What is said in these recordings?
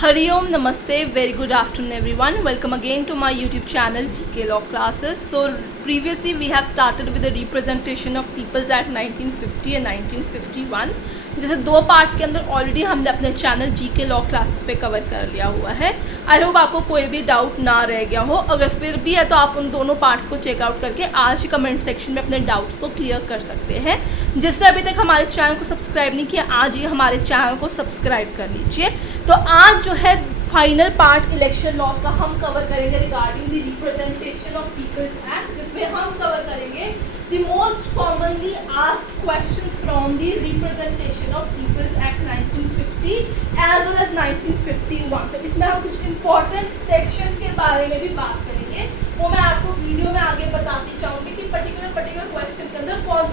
Hariom Namaste, very good afternoon everyone. Welcome again to my YouTube channel GK Law Classes. So previously we have started with the representation of People's Act 1950 and 1951. जैसे दो part के अंदर already हमने अपने channel GK law classes पे cover कर लिया हुआ है. आई होप आपको कोई भी डाउट ना रह गया हो. अगर फिर भी है तो आप उन दोनों पार्ट्स को चेकआउट करके आज ही कमेंट सेक्शन में अपने डाउट्स को क्लियर कर सकते हैं. जिसने अभी तक हमारे चैनल को सब्सक्राइब नहीं किया, आज ही हमारे चैनल को सब्सक्राइब कर लीजिए. तो आज जो है फाइनल पार्ट इलेक्शन लॉस का हम कवर करेंगे regarding the representation of people's act, जिसमें हम कवर करेंगे the most commonly asked questions from the representation of people's act 1950 as well as 1951. तो इसमें हम कुछ इंपॉर्टेंट सेक्शंस के बारे में भी बात करेंगे. वो मैं आपको वीडियो में आगे बताती चाहूँगी कि पर्टिकुलर क्वेश्चन के अंदर कौन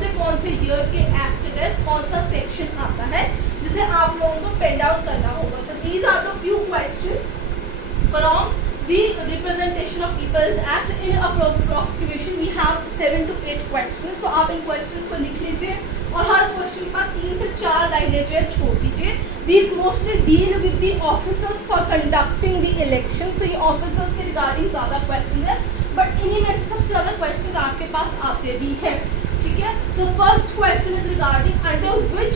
से ईयर के एक्ट के तहत कौन सा सेक्शन आता है, जिसे आप लोगों को पेन डाउन करना होगा. So these are the few questions from the representation of people's act. in approximation we have 7 to 8 questions. तो आप इन questions को लिख लीजिए और हर क्वेश्चन के बाद 3 से 4 लाइनें जो है छोड़ दीजिए. These mostly deal with the officers for conducting the elections. तो ये officers के रिगार्डिंग ज़्यादा क्वेश्चन है, बट इन्हीं में से सबसे ज़्यादा क्वेश्चन आपके पास आते भी हैं. ठीक है. तो first question is regarding under which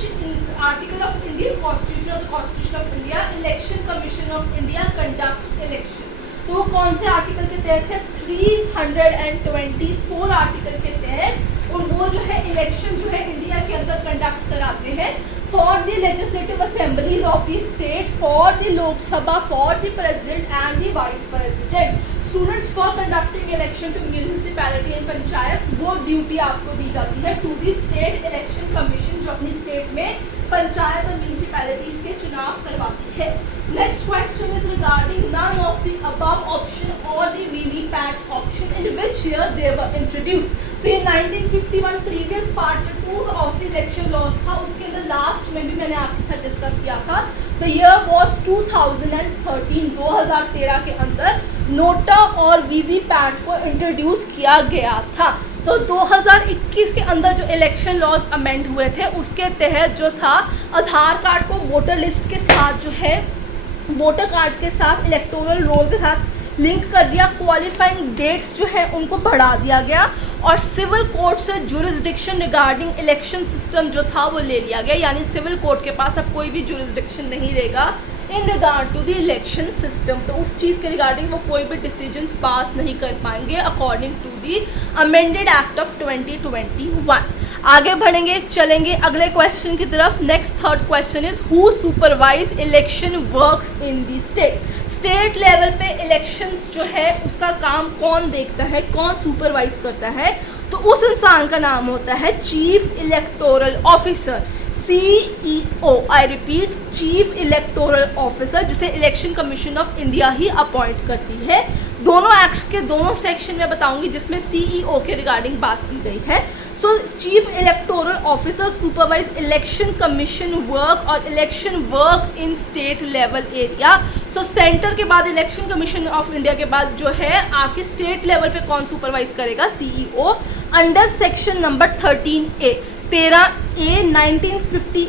article of Indian constitution और constitution of India election commission of India conducts election. तो वो कौन से आर्टिकल के तहत है? 324 आर्टिकल के तहत. और वो जो है इलेक्शन जो है इंडिया के अंदर कंडक्ट कराते हैं for the legislative assemblies of the state, for the Lok Sabha, for the president and the vice president. Students for conducting election to municipality and panchayat, वो ड्यूटी आपको दी जाती है to the state election commission, जो अपनी स्टेट में पंचायत और म्यूनिसिपैलिटीज के चुनाव करवाती है. Next question is regarding none of the above option और the VVPAT option in which year they were introduced. So ये 1951 प्रीवियस पार्ट जो 2 ऑफ द इलेक्शन लॉज था, उसके अंदर लास्ट में भी मैंने आपके साथ डिस्कस किया था. द ईयर वाज 2013 के अंदर नोटा और वीवीपैट को इंट्रोड्यूस किया गया था. तो 2021 के अंदर जो इलेक्शन लॉज अमेंड हुए थे, उसके तहत जो था आधार कार्ड को वोटर लिस्ट के साथ जो है वोटर कार्ड के साथ इलेक्टोरल रोल के साथ लिंक कर दिया. क्वालिफाइंग डेट्स जो है उनको बढ़ा दिया गया और सिविल कोर्ट से जुरिस्डिक्शन रिगार्डिंग इलेक्शन सिस्टम जो था वो ले लिया गया. यानी सिविल कोर्ट के पास अब कोई भी जुरिस्डिक्शन नहीं रहेगा in regard to the election system. तो उस चीज़ के रिगार्डिंग वो कोई भी डिसीजंस पास नहीं कर पाएंगे according to the amended act of 2021. आगे बढ़ेंगे, चलेंगे अगले क्वेश्चन की तरफ. Next third question is who supervise election works in the state. State level पे इलेक्शंस जो है उसका काम कौन देखता है, कौन सुपरवाइज करता है? तो उस इंसान का नाम होता है chief electoral officer, CEO. I repeat, chief electoral officer, जिसे इलेक्शन कमीशन ऑफ इंडिया ही अपॉइंट करती है. दोनों एक्ट्स के दोनों सेक्शन में बताऊंगी जिसमें CEO के रिगार्डिंग बात की गई है. So chief electoral officer supervise election commission work और election work in state level area. So centre के बाद इलेक्शन कमीशन ऑफ इंडिया के बाद जो है आपके स्टेट लेवल पे कौन सुपरवाइज करेगा? CEO. Under section number 13A 1950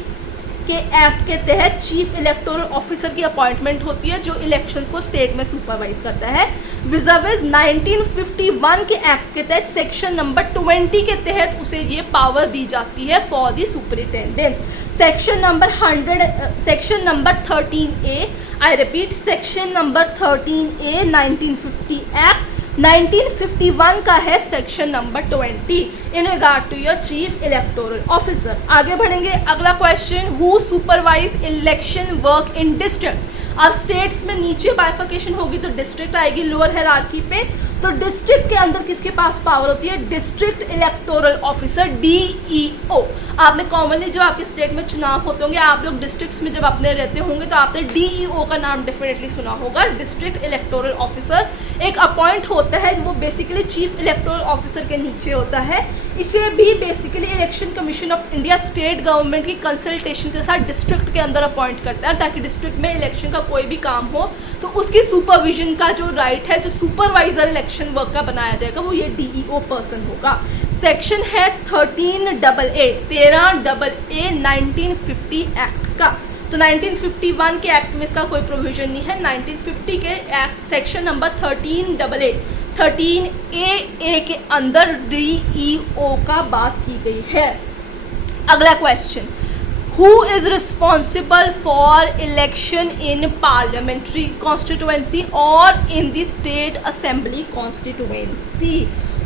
के एक्ट के तहत चीफ इलेक्टोरल ऑफिसर की अपॉइंटमेंट होती है जो इलेक्शंस को स्टेट में सुपरवाइज करता है. विज़ाविज़ 1951 के एक्ट के तहत सेक्शन नंबर 20 के तहत उसे ये पावर दी जाती है for the superintendence. Section number 13A, I repeat, section number 13A 1950 act 1951 का है section number 20 in regard to your chief electoral officer. आगे बढ़ेंगे. अगला question, who supervise election work in district. अब स्टेट्स में नीचे बाइफर्केशन होगी तो डिस्ट्रिक्ट आएगी लोअर हायरार्की पे. तो डिस्ट्रिक्ट के अंदर किसके पास पावर होती है? District electoral officer, DEO. आपने कॉमनली जब आपके स्टेट में चुनाव होते होंगे, आप लोग डिस्ट्रिक्ट्स में जब अपने रहते होंगे तो आपने DEO का नाम डेफिनेटली सुना होगा. डिस्ट्रिक्ट इलेक्टोरल ऑफिसर एक अपॉइंट होता है, वो बेसिकली चीफ इलेक्टोरल ऑफिसर के नीचे होता है. इसे भी basically election commission of India state government की कंसल्टेशन के साथ डिस्ट्रिक्ट के अंदर अपॉइंट करता है, ताकि डिस्ट्रिक्ट में इलेक्शन का कोई भी काम हो तो उसकी सुपरविजन का जो राइट है, जो सुपरवाइजर इलेक्शन वर्क का बनाया जाएगा, वो ये DEO पर्सन होगा. सेक्शन है 13AA 1950 एक्ट का. तो 1951 के एक्ट में इसका कोई प्रोविजन नहीं है। 1950 के एक्ट सेक्शन नंबर 13A के अंदर DEO का बात की गई है। अगला question, who is responsible for election in parliamentary constituency और in the state assembly constituency?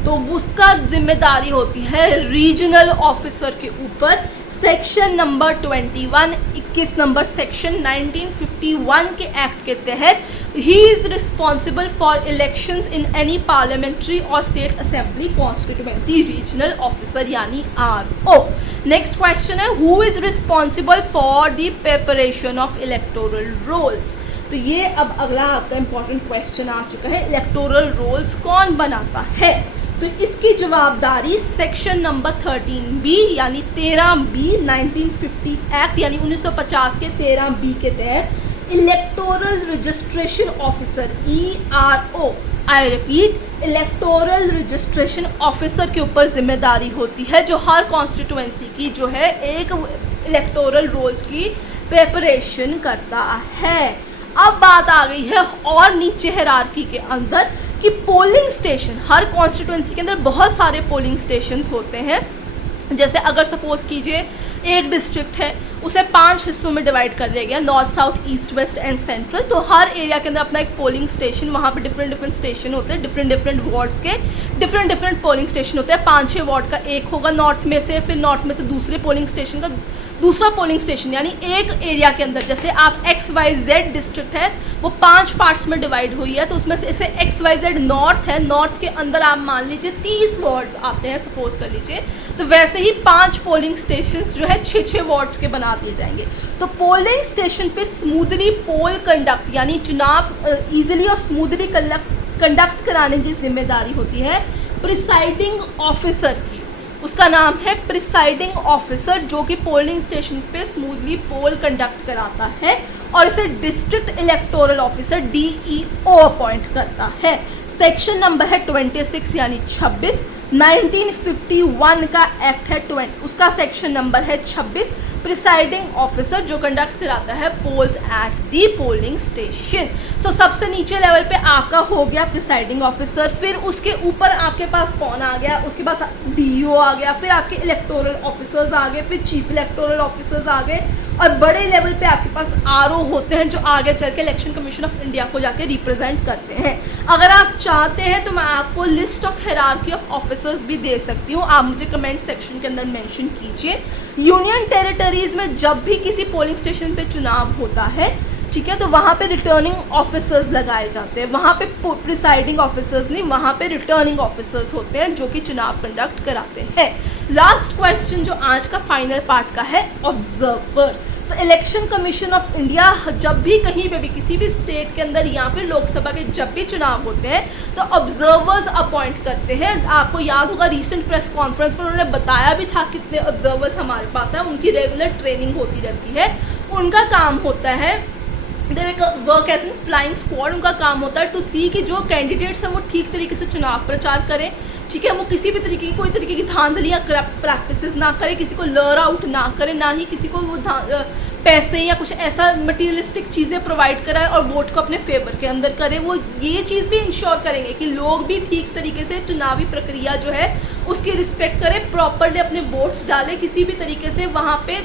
तो उसका जिम्मेदारी होती है रीजनल ऑफिसर के ऊपर। सेक्शन नंबर 21 नंबर सेक्शन 1951 के एक्ट के तहत he is responsible for elections in any parliamentary और state assembly constituency, regional officer यानी RO। नेक्स्ट क्वेश्चन है, who is responsible for the preparation of electoral rolls? तो ये अब अगला आपका इंपॉर्टेंट क्वेश्चन आ चुका है, इलेक्टोरल रोल्स कौन बनाता है? तो इसकी जवाबदारी सेक्शन नंबर 13B यानी 13B 1950 एक्ट यानी 1950 के 13B के तहत electoral registration officer ERO, I repeat, electoral registration officer के ऊपर जिम्मेदारी होती है, जो हर कॉन्स्टिट्यूएंसी की जो है एक इलेक्टोरल रोल्स की प्रिपरेशन करता है। अब बात आ गई है और नीचे हायरार्की के अंदर कि पोलिंग स्टेशन, हर कॉन्स्टिट्यूएंसी के अंदर बहुत सारे पोलिंग स्टेशंस होते हैं। जैसे अगर सपोज कीजिए एक डिस्ट्रिक्ट है, उसे 5 हिस्सों में डिवाइड कर दिया गया, north, south, east, west and central. तो हर एरिया के अंदर अपना एक पोलिंग स्टेशन, वहाँ पे डिफरेंट स्टेशन होते हैं, डिफरेंट वार्ड्स के डिफरेंट पोलिंग स्टेशन होते हैं। 5-6 वार्ड का एक होगा नॉर्थ में से, फिर नॉर्थ में से दूसरे पोलिंग स्टेशन का दूसरा पोलिंग स्टेशन, यानी एक एरिया के अंदर जैसे आप XYZ डिस्ट्रिक्ट है वो 5 पार्ट्स में डिवाइड हुई है, तो उसमें से इसे XYZ नॉर्थ है, नॉर्थ के अंदर आप मान लीजिए 30 वार्ड्स आते हैं सपोज कर लीजिए, तो वैसे ही 5 पोलिंग स्टेशंस जो है 6-6 वार्ड्स के बना दिए जाएंगे। तो पोलिंग स्टेशन पे स्मूथली पोल कंडक्ट यानी चुनाव ईजिली और स्मूथली कंडक्ट कराने की जिम्मेदारी होती है प्रिसाइडिंग ऑफिसर की। उसका नाम है प्रिसाइडिंग ऑफिसर, जो कि पोलिंग स्टेशन पे स्मूथली पोल कंडक्ट कराता है और इसे district electoral officer DEO appoint करता है। सेक्शन नंबर है 26 यानी 26, 1951 का एक्ट है 20, उसका सेक्शन नंबर है 26, प्रिसाइडिंग ऑफिसर जो कंडक्ट कराता है polls at the polling station. So सबसे नीचे लेवल पे आपका हो गया प्रिसाइडिंग ऑफिसर, फिर उसके ऊपर आपके पास कौन आ गया, उसके पास DEO आ गया, फिर आपके इलेक्टोरल ऑफिसर्स आ गए, फिर चीफ इलेक्टोरल ऑफिसर्स आ गए, और बड़े लेवल पे आपके पास RO होते हैं जो आगे चल के इलेक्शन कमीशन ऑफ इंडिया को जाके रिप्रेजेंट करते हैं। अगर आप चाहते हैं तो मैं आपको list of hierarchy of officers भी दे सकती हूँ, आप मुझे कमेंट सेक्शन के अंदर मेंशन कीजिए। यूनियन टेरिटरीज में जब भी किसी पोलिंग स्टेशन पे चुनाव होता है, ठीक है, तो वहाँ पे रिटर्निंग ऑफिसर्स लगाए जाते हैं, वहाँ पे प्रिसाइडिंग ऑफिसर्स नहीं, वहाँ पे रिटर्निंग ऑफिसर्स होते हैं जो कि चुनाव कंडक्ट कराते हैं। लास्ट क्वेश्चन जो आज का फाइनल पार्ट का है, ऑब्जर्वर्स। तो इलेक्शन कमीशन ऑफ इंडिया जब भी कहीं पे भी किसी भी स्टेट के अंदर या फिर लोकसभा के जब भी चुनाव होते हैं तो ऑब्जर्वर्स अपॉइंट करते हैं। आपको याद होगा रिसेंट प्रेस कॉन्फ्रेंस पर उन्होंने बताया भी था कितने ऑब्जर्वर्स हमारे पास हैं, उनकी रेगुलर ट्रेनिंग होती रहती है। उनका काम होता है work as in flying squad, उनका काम होता है टू सी कि जो कैंडिडेट्स हैं वो ठीक तरीके से चुनाव प्रचार करें, ठीक है, वो किसी भी तरीके की कोई तरीके की धांधली या करप्ट प्रैक्टिसेस ना करे, किसी को लर आउट ना करे, ना ही किसी को वो पैसे या कुछ ऐसा मटीरियलिस्टिक चीज़ें प्रोवाइड कराए और वोट को अपने फेवर के अंदर करे। वो ये चीज़ भी इंश्योर करेंगे कि लोग भी ठीक तरीके से चुनावी प्रक्रिया जो है उसकी रिस्पेक्ट करें, प्रॉपरली अपने वोट्स डालें, किसी भी तरीके से वहाँ पे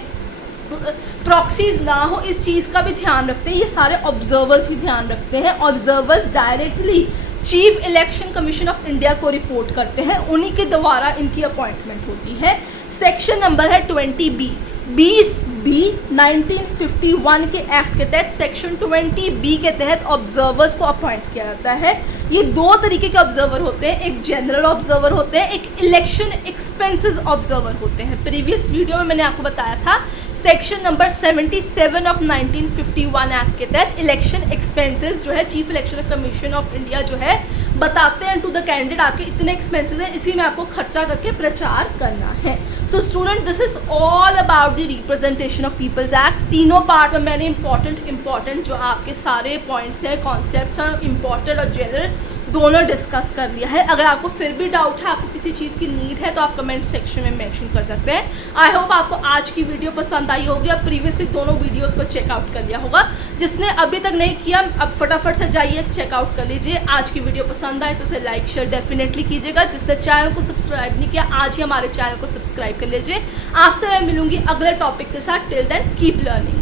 प्रॉक्सीज ना हो, इस चीज़ का भी ध्यान रखते हैं। ये सारे ऑब्जर्वर्स ही ध्यान रखते हैं। Observers directly chief election commission of India को रिपोर्ट करते हैं, उन्हीं के द्वारा इनकी अपॉइंटमेंट होती है। सेक्शन नंबर है 20B 20B 1951 के एक्ट के तहत सेक्शन 20B के तहत ऑब्जर्वर्स को अपॉइंट किया जाता है। ये 2 तरीके के ऑब्जर्वर होते हैं, एक जनरल ऑब्जर्वर होते हैं, एक इलेक्शन एक्सपेंसेस ऑब्जर्वर होते हैं। प्रीवियस वीडियो में मैंने आपको बताया था सेक्शन नंबर 77 ऑफ 1951 एक्ट के तहत इलेक्शन एक्सपेंसेस जो है chief election commission of India जो है बताते हैं टू द कैंडिडेट आपके इतने एक्सपेंसेस हैं, इसी में आपको खर्चा करके प्रचार करना है। So student, this is all about the representation of people's act. तीनों पार्ट में मैंने इंपॉर्टेंट जो आपके सारे पॉइंट्स हैं, कॉन्सेप्ट्स हैं, इंपॉर्टेंट और जनरल, दोनों डिस्कस कर लिया है। अगर आपको फिर भी डाउट है, आपको किसी चीज़ की नीड है, तो आप कमेंट सेक्शन में मेंशन कर सकते हैं। आई होप आपको आज की वीडियो पसंद आई होगी और प्रीवियसली दोनों वीडियोस को चेकआउट कर लिया होगा। जिसने अभी तक नहीं किया, अब फटाफट से जाइए चेकआउट कर लीजिए। आज की वीडियो पसंद आए तो उसे लाइक शेयर डेफिनेटली कीजिएगा। जिसने चैनल को सब्सक्राइब नहीं किया, आज ही हमारे चैनल को सब्सक्राइब कर लीजिए। आपसे मैं मिलूंगी अगले टॉपिक के साथ। Till then keep learning.